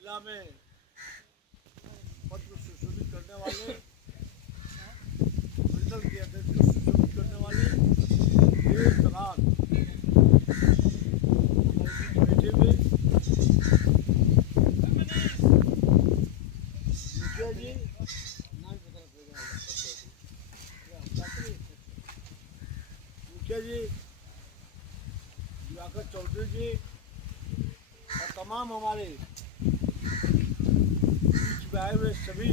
जिला में पद को सुशोभित करने वाले, मंडल के अध्यक्ष को सुशोभित करने वाले देव तरार बैठे हुए मुखिया जी, दिवाकर चौधरी जी और तमाम हमारे बीच में आए हुए सभी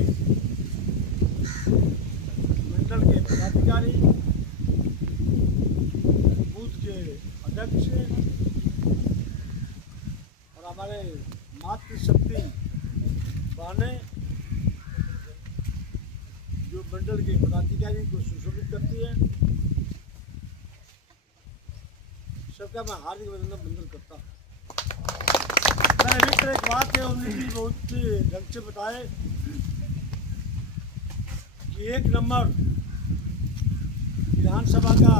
मंडल के पदाधिकारी, बूथ के अध्यक्ष और हमारे मातृशक्ति बहनें जो मंडल के पदाधिकारी को सुशोभित करती है, सबका मैं हार्दिक अभिनंदन मंडल करता हूँ। मैं मित्र एक बात है, उन्होंने भी बहुत ढंग से बताए कि 1 नंबर विधानसभा का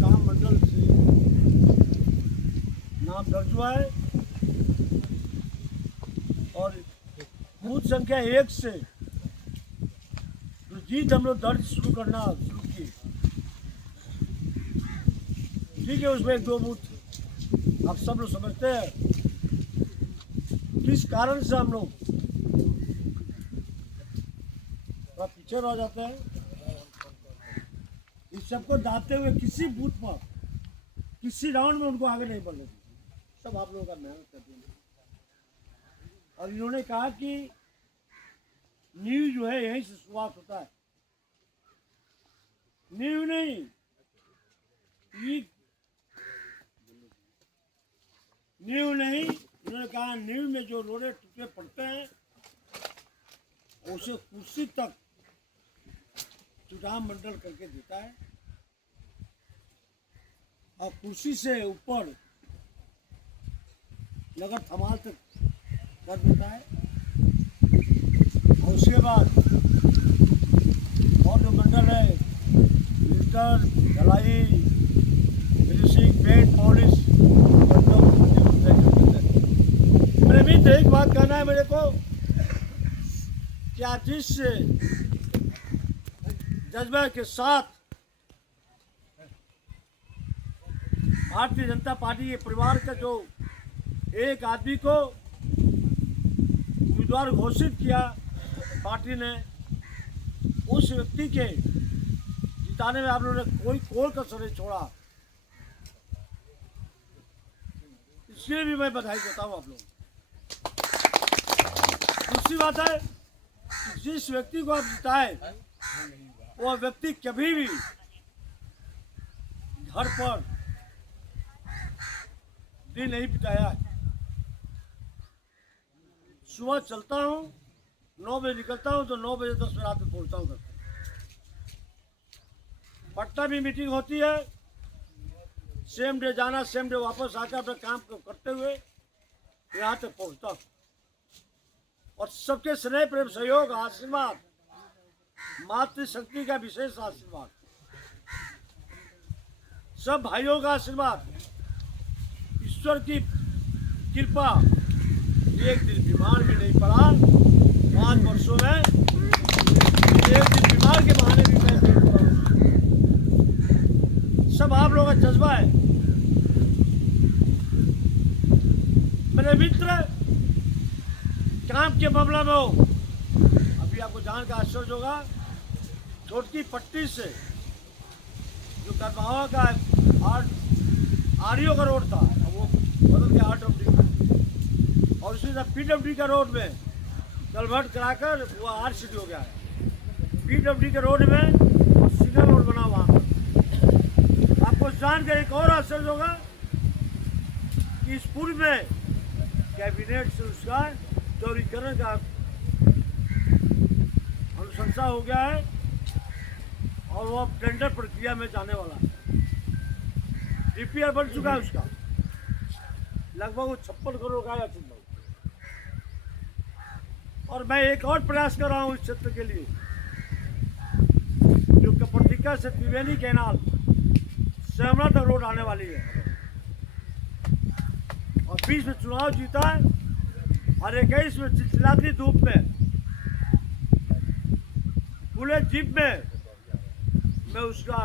काम मंडल से नाम दर्ज हुआ है और बूथ संख्या 1 से जो जीत हम लोग दर्ज शुरू करना शुरू किए, ठीक है। उसमें 1-2 बूथ आप सब लोग समझते हैं किस कारण से हम लोग थोड़ा पीछे रह जाते हैं। इस सबको दाबते हुए किसी बूथ पर किसी राउंड में उनको आगे नहीं बढ़ने देते, सब आप लोगों का मेहनत करते हैं। और इन्होंने कहा कि न्यू जो है यहीं से शुरुआत होता है, न्यू नहीं, न्यू नहीं, उन्होंने कहा न्यू में जो रोड़े टूटे पड़ते हैं उसे कुर्सी तक चुनाव मंडल करके देता है और कुर्सी से ऊपर नगर धमाल तक कर देता है। और उसके बाद और जो मंडल है लिंटर, ढलाई, फिनिशिंग, पेंट, पॉलिश, मेरे मित्र एक बात कहना है मेरे को कि आप जिस जज्बे के साथ भारतीय जनता पार्टी के परिवार का जो एक आदमी को उम्मीदवार घोषित किया पार्टी ने, उस व्यक्ति के जिताने में आप लोगों ने कोई कसर नहीं छोड़ा, इसलिए भी मैं बधाई देता हूँ आप लोग। दूसरी बात है, जिस व्यक्ति को आप जिताए वह व्यक्ति कभी भी घर पर दिन नहीं बिताया है। सुबह चलता हूँ, 9 बजे निकलता हूँ तो 9 बजे 10 बजे रात में पहुँचता हूँ घर। पटना में मीटिंग होती है, सेम डे जाना, सेम डे वापस आकर अपना काम करते हुए यहाँ तक पहुँचता हूँ। और सबके स्नेह प्रेम सहयोग आशीर्वाद, मातृशक्ति का विशेष आशीर्वाद, सब भाइयों का आशीर्वाद, ईश्वर की कृपा, एक दिन बीमार भी नहीं पड़ा 5 वर्षों में, एक दिन बीमार के बहाने भी मैं नहीं पड़ा। सब आप लोगों का जज्बा है। मेरे मित्र काम के मामला में हो, अभी आपको जान का आश्चर्य होगा, छोटी पट्टी से जो करमावा का आरईओ का रोड था वो बदल के RWD, और उसी तरह PWD का रोड में कलवर्ट कराकर वो RCD हो गया है। PWD के रोड में सिग्नल रोड बना वहाँ पर। आपको जानकर एक और आश्चर्य होगा कि इस पूर्व में कैबिनेट से उसका चौड़ीकरण का अनुशंसा हो गया है और वो अब टेंडर प्रक्रिया में जाने वाला है। DPR बन चुका है उसका, लगभग 56 करोड़ का है। और मैं एक और प्रयास कर रहा हूँ इस क्षेत्र के लिए, जो कपड़िका से त्रिवेणी कैनाल श्यामला तक रोड आने वाली है और बीच में चुनाव जीता है और 21 में चिलचिलाती धूप में खुले जीप में मैं उसका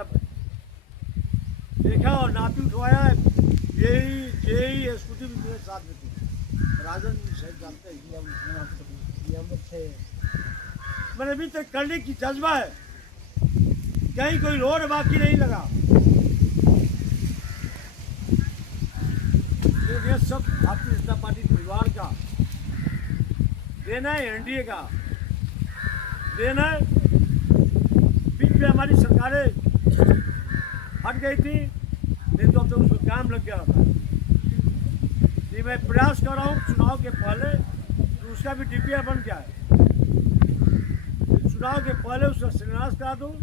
देखा और नापी उठवाया। यही स्कूटी भी मेरे साथ में थी। राजन शायद जानते हैं। मैंने अभी तक करने की जज्बा है, कहीं कोई रोड बाकी नहीं लगा। ये सब भारतीय जनता पार्टी परिवार का देना है, एनडीए का देना है। बीच में हमारी सरकारें हट गई थी, नहीं तो अब तक उसको काम लग गया था। ये मैं प्रयास कर रहा हूँ चुनाव के पहले तो उसका भी डीपीआर बन गया है। चुनाव के पहले उसका शिलान्यास करा दूँ।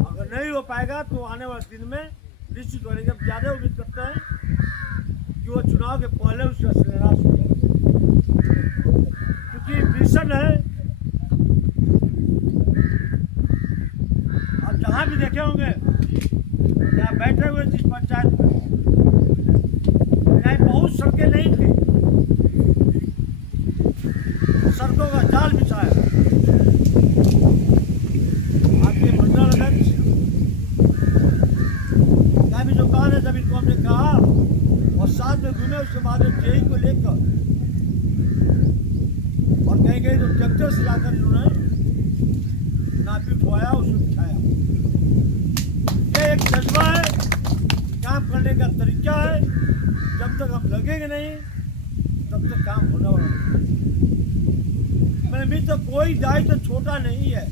अगर नहीं हो पाएगा तो आने वाले दिन में निश्चित होने की ज़्यादा उम्मीद करते हैं कि वो चुनाव के पहले उसका शिलान्यास हो जाए, क्योंकि मिशन है। आप जहाँ भी देखे होंगे यहाँ बैठे हुए जिस पंचायत में यहाँ बहुत सड़कें नहीं थी, सड़कों का जाल बिछाया। आपके मंडल अध्यक्ष क्या भी दुकान है, जब इनको हमने कहा और साथ में घूमे, उसके बाद जेई को लेकर और कहीं गए तो ट्रैक्टर से जाकर इन्होंने नापी उठवाया, उसको बिठाया। ये एक जज्बा है, काम करने का तरीका है। जब तक हम लगेंगे नहीं तब तक काम होने वाला नहीं। मैंने भी तो कोई दायित्व तो छोटा नहीं है।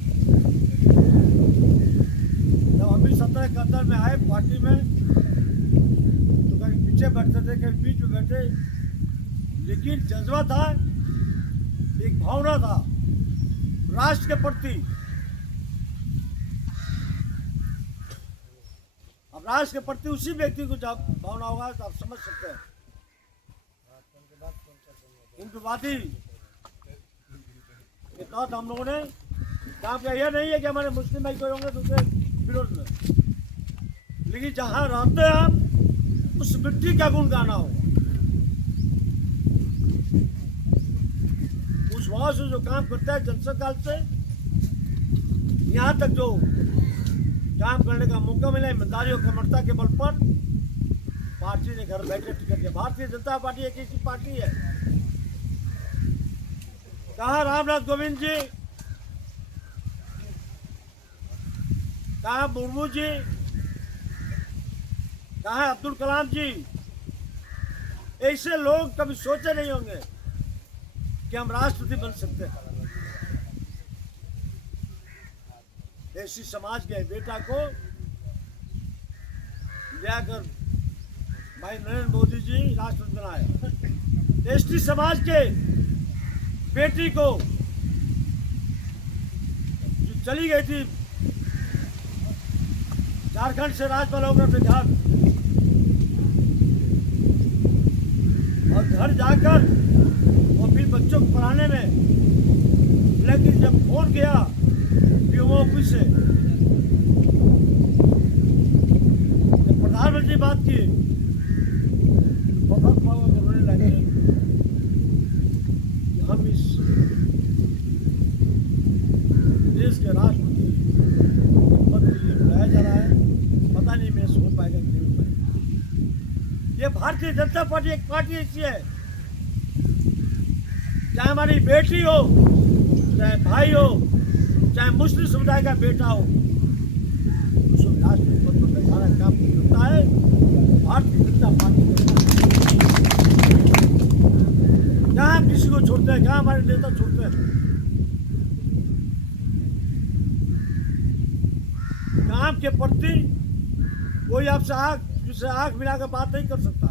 जब हम भी 1771 में आए पार्टी में तो कहीं पीछे बैठते थे, कहीं बीच में बैठे, लेकिन जज्बा था, एक भावना था राष्ट्र के प्रति। अब राष्ट्र के प्रति उसी व्यक्ति को जब भावना होगा तो आप समझ सकते हैं। हिंदुवादी के तहत हम लोगों ने काम किया। यह नहीं है कि हमारे मुस्लिम भाई कोई होंगे तो उसके विरोध में, लेकिन जहाँ रहते हैं हम उस मिट्टी का गुण गाना होगा। उस वहां से जो काम करता है जनसंकाल से यहाँ तक जो काम करने का मौका मिला, ईमानदारी और कमरता के बल पर पार्टी ने घर बैठे टिकट दिया। भारतीय जनता पार्टी एक ऐसी पार्टी है, कहा रामनाथ कोविंद जी, कहा मुर्मू जी, कहा अब्दुल कलाम जी, ऐसे लोग कभी सोचे नहीं होंगे कि हम राष्ट्रपति बन सकते हैं। ऐसी समाज के बेटा को जाकर भाई नरेंद्र मोदी जी राष्ट्रपति बनाए। एसटी समाज के बेटी को जो चली गई थी झारखंड से राज्यपाल होकर घर, और घर जाकर और फिर बच्चों को पढ़ाने में, लेकिन जब फोन गया पीओ ऑफिस से, जब प्रधानमंत्री बात की तो बहुत रोने लगे कि हम इस देश के राष्ट्रपति पद के लिए बुलाया जा रहा है, पता नहीं मेरे से हो पाएगा कि नहीं हो पाएगा। ये भारतीय जनता पार्टी एक पार्टी ऐसी है, चाहे हमारी बेटी हो, चाहे भाई हो, चाहे मुस्लिम समुदाय का बेटा हो, उसको राष्ट्रीय पद पर बैठाना काम करता है भारतीय जनता पार्टी। कहाँ किसी को छोड़ते हैं, कहाँ हमारे नेता छोड़ते हैं। काम के प्रति कोई आपसे आंख मिलाकर बात नहीं कर सकता।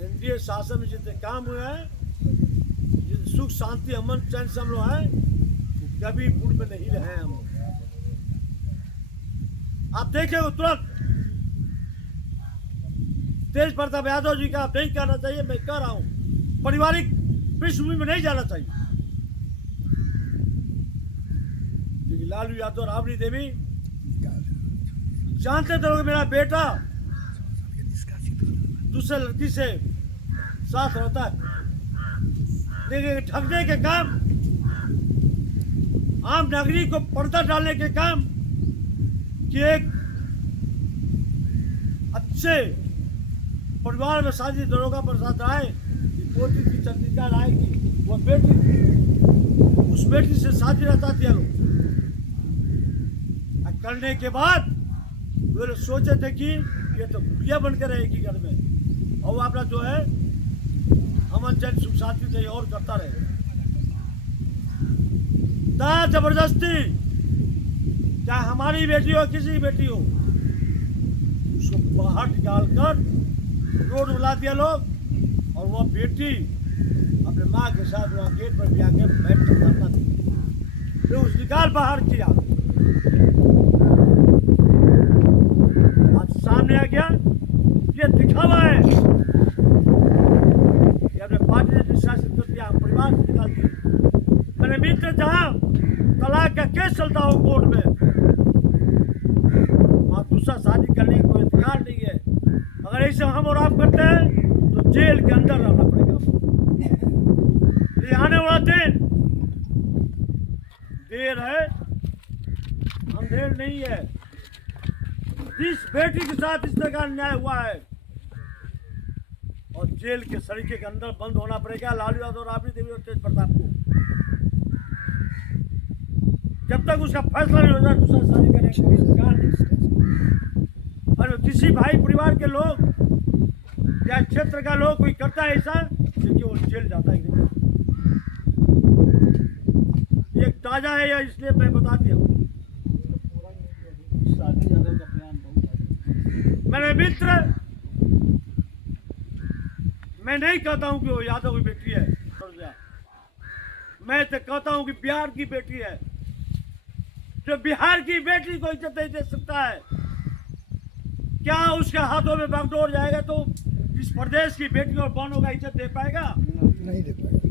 एनडीए शासन में जितने काम हुए हैं, जितने सुख शांति अमन चैन से हम लोग हैं, कभी पूर्व में नहीं रहे हम। आप देखें तुरंत तेज प्रताप यादव जी का आप नहीं कहना चाहिए, मैं कह रहा हूं, पारिवारिक पृष्ठभूमि में नहीं जाना चाहिए। लालू यादव, राबड़ी देवी जानते थे कि मेरा बेटा दूसरे लड़की से साथ रहता है, लेकिन ठगने के काम, आम नागरिक को पर्दा डालने के काम कि एक अच्छे परिवार में शादी दरोगा प्रसाद आए कि पोती की चंद्रिका आएगी, वो बेटी, उस बेटी से शादी रहता दिया लोग करने के बाद वे लोग सोचे थे कि ये तो गुड़िया बनकर रहेगी घर में, और वो अपना जो है अमन चैन सुख शांति से और करता रहे। जबरदस्ती, चाहे हमारी बेटी हो किसी बेटी हो, उसको बाहर निकालकर रोड बुला दिया लोग, और वह बेटी अपने माँ के साथ वहाँ गेट पर भी आके बैठ कर जाता थी, फिर उस निकाल बाहर किया। आज सामने आ गया, ये दिखावा है कि अपने पार्टी ने निशासित कर दिया, हम परिवार से निकाल दिया। मेरे मित्र, जहाँ तलाक का केस चलता हो कोर्ट में, वहाँ दूसरा शादी करने का कोई अधिकार नहीं है। अगर ऐसे हम और आप करते हैं तो जेल के अंदर रहना पड़ेगा। ये आने वाला दिन देर है, अंधेर नहीं है। जिस बेटी के साथ इस तरह का अन्याय हुआ है और जेल के सरीके के अंदर बंद होना पड़ेगा लालू यादव, राबड़ी देवी और तेज प्रताप को, जब तक उसका फैसला नहीं हो जाए दूसरा शादी करने का कोई अधिकार नहीं। और किसी भाई परिवार के लोग या क्षेत्र का लोग कोई करता है ऐसा, देखिए वो जेल जाता है। ये ताजा है या इसलिए मैं बता दिया। मेरे मित्र, मैं नहीं कहता हूं कि वो यादव की बेटी है, मैं तो कहता हूं कि बिहार की बेटी है। जो बिहार की बेटी को इज्जत नहीं दे सकता है, क्या उसके हाथों में बागडोर जाएगा तो इस प्रदेश की बेटी और बहनों का इज्जत दे पाएगा? नहीं दे पाएगा।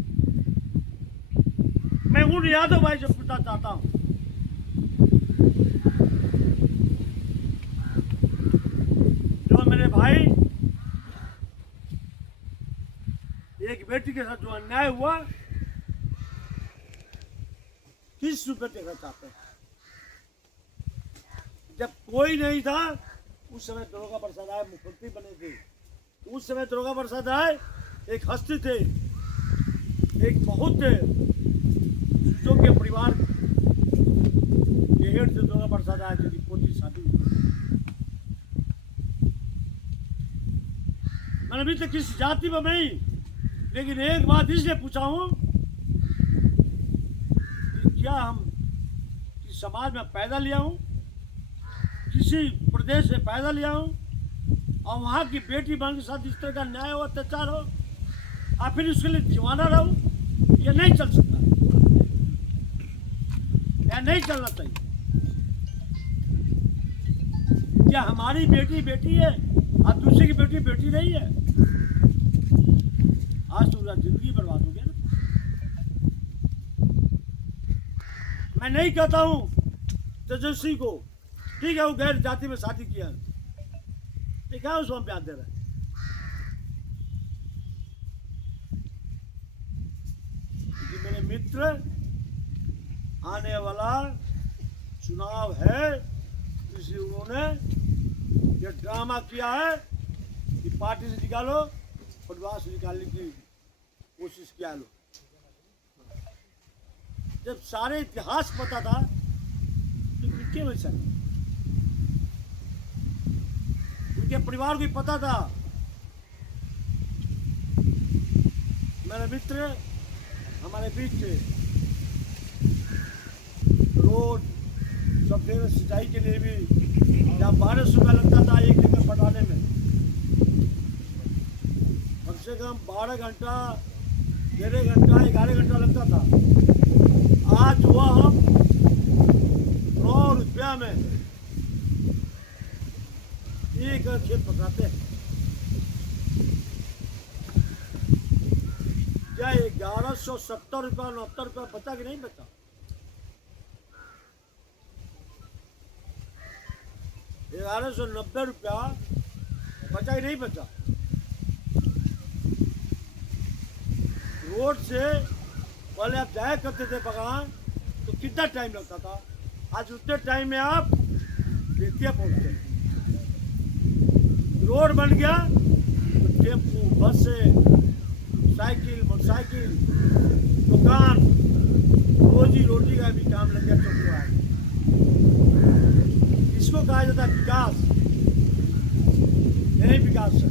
मैं उन यादव भाई से पूछना चाहता हूं, जो मेरे भाई एक बेटी के साथ जो अन्याय हुआ, किस रूप में देखना चाहते हैं? जब कोई नहीं था उस समय दरोगा प्रसाद आए, मुख्यमंत्री बने थे। उस समय दरोगा प्रसाद आए एक हस्ती थे, एक बहुत योग्य परिवार के हेड से दरोगा प्रसाद आए थे, पोती शादी हुई। मैंने अभी तक किसी जाति में नहीं, लेकिन एक बात इसलिए पूछा हूं कि क्या हम किस समाज में पैदा लिया हूं, किसी प्रदेश से पैदा लिया हूं, और वहां की बेटी बहन के साथ इस तरह का न्याय हो, अत्याचार हो, और फिर उसके लिए दीवाना रहूं? ये नहीं चल सकता, या नहीं चलना चाहिए। क्या हमारी बेटी बेटी है और दूसरे की बेटी बेटी नहीं है? आज तो पूरा जिंदगी बर्बाद हो गया ना। मैं नहीं कहता हूं तेजस्वी को, ठीक है वो गैर जाति में शादी किया, ठीक है उसको हम प्यार दे रहे हैं, क्योंकि मेरे मित्र आने वाला चुनाव है, इसलिए उन्होंने ये ड्रामा किया है कि पार्टी से निकालो, परिवार से निकालने की कोशिश किया लो। जब सारे इतिहास पता था तो क्यों वैसा? उनके परिवार को पता था। मेरे मित्र हमारे बीच रोड सब सिंचाई के लिए भी जहाँ 1200 रुपया लगता था एक एकड़ पटाने में, कम से कम 12 घंटा 13 घंटा 11 घंटा लगता था। आज हुआ हम 9 रुपया में एक खेत पकाते हैं। क्या 1170 रुपया 69 रुपया बचा कि नहीं बचा? 1190 रुपया बचा कि नहीं बचा? रोड से पहले आप जाया करते थे बगान तो कितना टाइम लगता था, आज उतने टाइम में आप बेतिया पहुंचते हैं। रोड बन गया तो टेम्पू, बसें, साइकिल, मोटरसाइकिल, दुकान, रोजी रोटी का भी काम लग गया चौकीदार। इसको कहा जाता है विकास, यही विकास है।